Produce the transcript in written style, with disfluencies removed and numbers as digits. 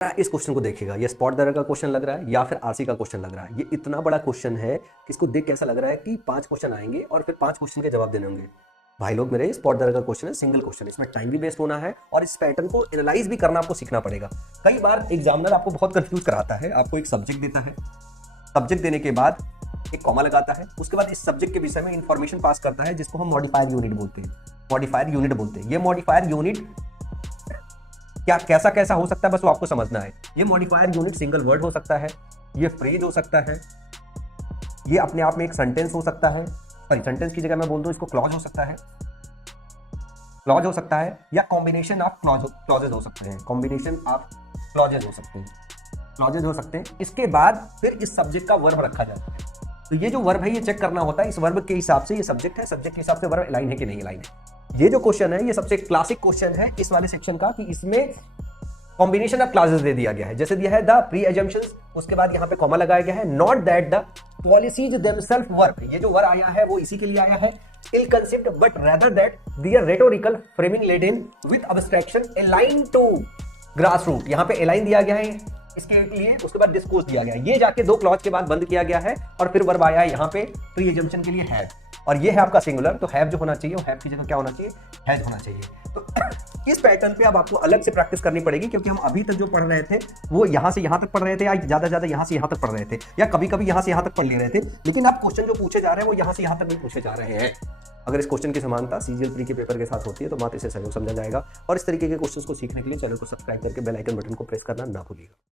इस क्वेश्चन को देखिएगा, ये स्पॉट दर का क्वेश्चन लग रहा है या फिर आरसी का क्वेश्चन लग रहा है। ये इतना बड़ा क्वेश्चन है कि इसको देख कैसा लग रहा है कि 5 क्वेश्चन आएंगे और फिर 5 क्वेश्चन के जवाब देने होंगे। भाई लोग मेरे, स्पॉट दर का क्वेश्चन है, सिंगल क्वेश्चन, इसमें टाइम भी वेस्ट होना है और इस पैटर्न को एनालाइज भी करना आपको सीखना पड़ेगा। कई बार एग्जामिनर आपको बहुत कंफ्यूज कराता है, आपको एक सब्जेक्ट देता है, सब्जेक्ट देने के बाद एक कॉमा लगाता है, उसके बाद इस सब्जेक्ट के विषय में इंफॉर्मेशन पास करता है जिसको हम मॉडिफायर यूनिट बोलते हैं। मॉडिफायर यूनिट बोलते हैं। ये मॉडिफायर यूनिट क्या कैसा कैसा हो सकता है, बस वो आपको समझना है। ये मॉडिफायर यूनिट सिंगल वर्ड हो सकता है, ये फ्रेज हो सकता है, ये अपने आप में एक सेंटेंस हो सकता है, सॉरी सेंटेंस की जगह मैं बोल दूं इसको क्लॉज हो सकता है, क्लॉज हो सकता है, या कॉम्बिनेशन ऑफ क्लॉजेज हो सकते हैं, कॉम्बिनेशन ऑफ क्लॉजेज हो सकते हैं, क्लॉजेज हो सकते हैं। इसके बाद फिर इस सब्जेक्ट का वर्ब रखा जाता है। तो ये जो वर्ब है ये चेक करना होता है, इस वर्ब के हिसाब से ये सब्जेक्ट है, सब्जेक्ट के हिसाब से वर्ब अलाइन है कि नहीं अलाइन है। ये जो क्वेश्चन है ये सबसे क्लासिक क्वेश्चन है इस वाले सेक्शन का, कि इसमें कॉम्बिनेशन ऑफ क्लॉजेस दे दिया गया है। जैसे दिया है द प्री एजम्पशंस, उसके बाद यहाँ पे कॉमा लगाया गया है, not that the policies themselves work, ये जो वर्ड आया है वो इसी के लिए आया है, ill concept but rather that their rhetorical framing led in with abstraction align to grass root. यहाँ पे अलाइन दिया गया है इसके लिए, उसके बाद डिस्कोर्स दिया गया है, ये जाके 2 क्लॉज के बाद बंद किया गया है और फिर वर्ब आया है यहाँ पे प्री एजम्पशन के लिए हैव, और ये है आपका सिंगुलर, तो हैव जो होना चाहिए वो हैव की जगह क्या होना चाहिए, हैज होना चाहिए। तो इस पैटर्न पे अब आपको अलग से प्रैक्टिस करनी पड़ेगी, क्योंकि हम अभी तक जो पढ़ रहे थे वो यहाँ से यहाँ तक पढ़ रहे थे, या ज्यादा यहाँ से यहाँ तक पढ़ रहे थे, या कभी कभी यहाँ से यहाँ तक पढ़ ले रहे थे, लेकिन अब क्वेश्चन जो पूछे जा रहे हैं वो यहाँ से यहाँ तक नहीं पूछे जा रहे हैं। अगर इस क्वेश्चन की समानता सीजीएल प्री के पेपर के साथ होती है तो मात्र इसे सहयोग समझा जाएगा। और इस तरीके के क्वेश्चंस को सीखने के लिए चैनल को सब्सक्राइब करके बेल आइकन बटन को प्रेस करना ना भूलिएगा।